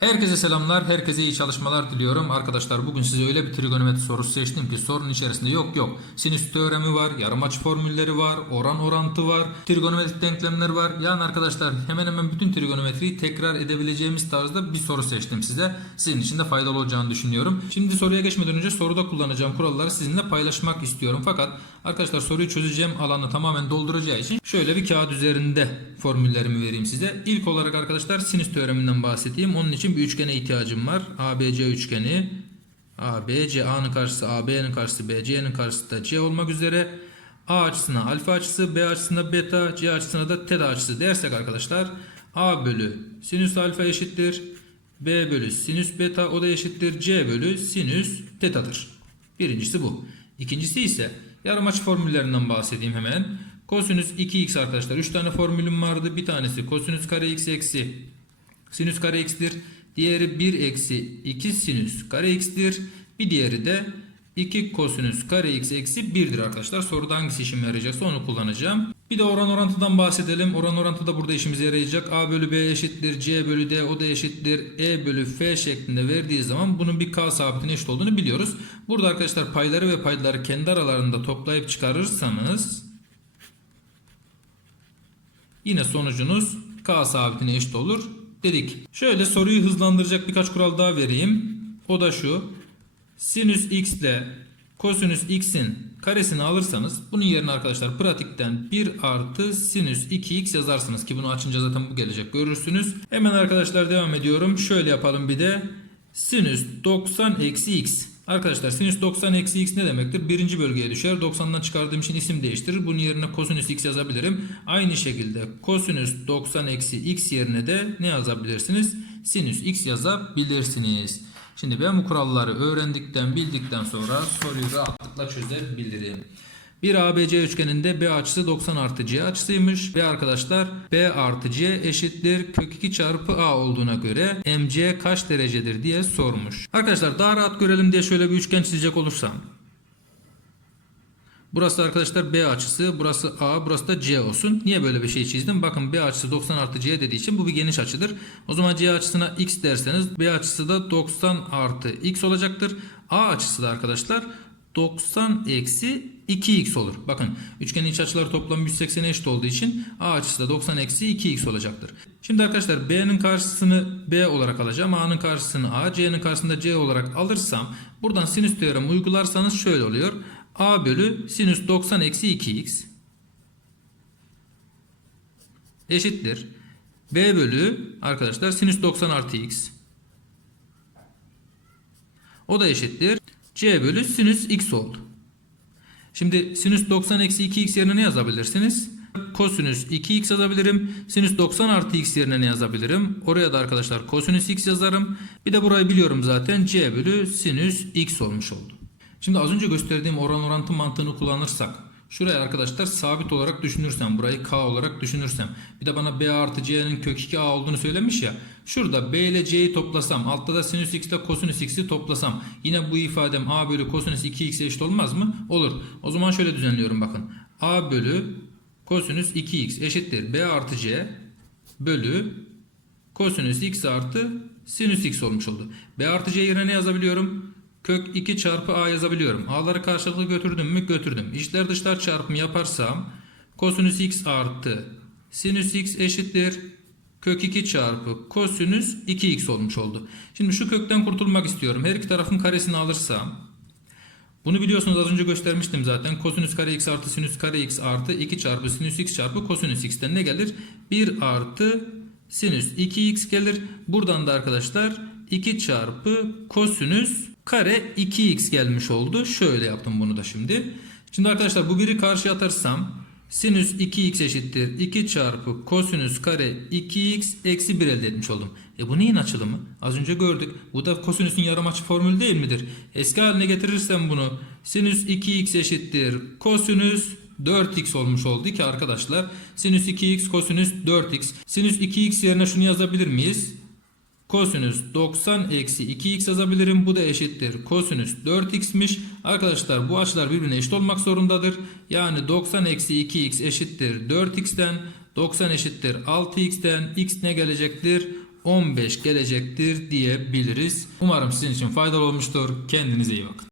Herkese selamlar, herkese iyi çalışmalar diliyorum. Arkadaşlar bugün size öyle bir trigonometri sorusu seçtim ki sorunun içerisinde yok yok. Sinüs teoremi var, yarım açı formülleri var, oran orantı var, trigonometrik denklemler var. Yani arkadaşlar hemen hemen bütün trigonometriyi tekrar edebileceğimiz tarzda bir soru seçtim size. Sizin için de faydalı olacağını düşünüyorum. Şimdi soruya geçmeden önce soruda kullanacağım kuralları sizinle paylaşmak istiyorum. Fakat arkadaşlar soruyu çözeceğim alanı tamamen dolduracağı için şöyle bir kağıt üzerinde formüllerimi vereyim size. İlk olarak arkadaşlar sinüs teoreminden bahsedeyim. Onun için bir üçgene ihtiyacım var. ABC üçgeni. ABC A'nın karşısı A, B'nin karşısı B, C'nin karşısı da C olmak üzere. A açısına alfa açısı, B açısına beta, C açısına da teta açısı dersek arkadaşlar A bölü sinüs alfa eşittir. B bölü sinüs beta o da eşittir. C bölü sinüs tetadır. Birincisi bu. İkincisi ise yarım açı formüllerinden bahsedeyim hemen. Kosinüs 2x arkadaşlar. 3 tane formülüm vardı. Bir tanesi kosinüs kare x eksi sinüs kare x'tir. Diğeri 1 eksi 2 sinüs kare x'tir. Bir diğeri de 2 kosinüs kare x eksi 1'dir arkadaşlar. Soruda hangisi işime yarayacaksa onu kullanacağım. Bir de oran orantıdan bahsedelim. Oran orantı da burada işimize yarayacak. A bölü B eşittir. C bölü D o da eşittir. E bölü F şeklinde verdiği zaman bunun bir K sabitine eşit olduğunu biliyoruz. Burada arkadaşlar payları ve paydaları kendi aralarında toplayıp çıkarırsanız yine sonucunuz K sabitine eşit olur dedik. Şöyle soruyu hızlandıracak birkaç kural daha vereyim. O da şu. Sinüs x ile kosinüs x'in karesini alırsanız bunun yerine arkadaşlar pratikten 1 artı sinüs 2x yazarsınız ki bunu açınca zaten bu gelecek görürsünüz. Hemen arkadaşlar devam ediyorum. Şöyle yapalım bir de sinüs 90 eksi x. Arkadaşlar sinüs 90 eksi x ne demektir? Birinci bölgeye düşer. 90'dan çıkardığım için isim değiştirir. Bunun yerine kosinüs x yazabilirim. Aynı şekilde kosinüs 90 eksi x yerine de ne yazabilirsiniz? Sinüs x yazabilirsiniz. Şimdi ben bu kuralları öğrendikten bildikten sonra soruyu rahatlıkla çözebilirim. Bir ABC üçgeninde B açısı 90 artı C açısıymış ve arkadaşlar B artı C eşittir kök 2 çarpı A olduğuna göre MC kaç derecedir diye sormuş. Arkadaşlar daha rahat görelim diye şöyle bir üçgen çizecek olursam. Burası arkadaşlar B açısı, burası A, burası da C olsun. Niye böyle bir şey çizdim? Bakın B açısı 90 artı C dediği için bu bir geniş açıdır. O zaman C açısına X derseniz B açısı da 90 artı X olacaktır. A açısı da arkadaşlar 90 eksi 2x olur. Bakın üçgenin iç açıları toplamı 180 eşit olduğu için A açısı da 90 eksi 2x olacaktır. Şimdi arkadaşlar B'nin karşısını B olarak alacağım. A'nın karşısını A, C'nin karşısını C olarak alırsam buradan sinüs teoremi uygularsanız şöyle oluyor. A bölü sinüs 90 eksi 2x eşittir. B bölü arkadaşlar sinüs 90 artı x. O da eşittir. C bölü sinüs x oldu. Şimdi sinüs 90 eksi 2x yerine ne yazabilirsiniz? Kosinüs 2x yazabilirim. Sinüs 90 artı x yerine ne yazabilirim? Oraya da arkadaşlar kosinüs x yazarım. Bir de burayı biliyorum zaten. C bölü sinüs x olmuş oldu. Şimdi az önce gösterdiğim oran orantı mantığını kullanırsak Şuraya arkadaşlar sabit olarak düşünürsem burayı k olarak düşünürsem bir de bana b artı c'nin kök 2a olduğunu söylemiş ya şurada b ile c'yi toplasam altta da sinüs x ile kosinüs x'i toplasam yine bu ifadem a bölü kosinüs 2x eşit olmaz mı? Olur. O zaman şöyle düzenliyorum bakın a bölü kosinüs 2x eşittir b artı c bölü kosinüs x artı sinüs x olmuş oldu. b artı c yerine ne yazabiliyorum? Kök 2 çarpı a yazabiliyorum. A'ları karşılıklı götürdüm mü? Götürdüm. İçler dışlar çarpımı yaparsam kosinüs x artı sinüs x eşittir. Kök 2 çarpı kosinüs 2x olmuş oldu. Şimdi şu kökten kurtulmak istiyorum. Her iki tarafın karesini alırsam bunu biliyorsunuz az önce göstermiştim zaten. Kosinüs kare x artı sinüs kare x artı 2 çarpı sinüs x çarpı kosinüs x'ten ne gelir? 1 artı sinüs 2x gelir. Buradan da arkadaşlar 2 çarpı kosinüs kare 2x gelmiş oldu. Şöyle yaptım bunu da şimdi. Şimdi arkadaşlar bu biri karşıya atarsam sinüs 2x eşittir 2 çarpı kosinüs kare 2x eksi 1 elde etmiş oldum. E bu neyin açılımı? Az önce gördük. Bu da kosinüsün yarım açı formülü değil midir? Eski haline getirirsem bunu sinüs 2x eşittir kosinüs 4x olmuş oldu ki arkadaşlar. Sinüs 2x kosinüs 4x. Sinüs 2x yerine şunu yazabilir miyiz? Kosinüs 90 eksi 2x yazabilirim. Bu da eşittir. Kosinüs 4x'miş. Arkadaşlar bu açılar birbirine eşit olmak zorundadır. Yani 90 eksi 2x eşittir 4x'ten. 90 eşittir 6x'ten. x ne gelecektir? 15 gelecektir diyebiliriz. Umarım sizin için faydalı olmuştur. Kendinize iyi bakın.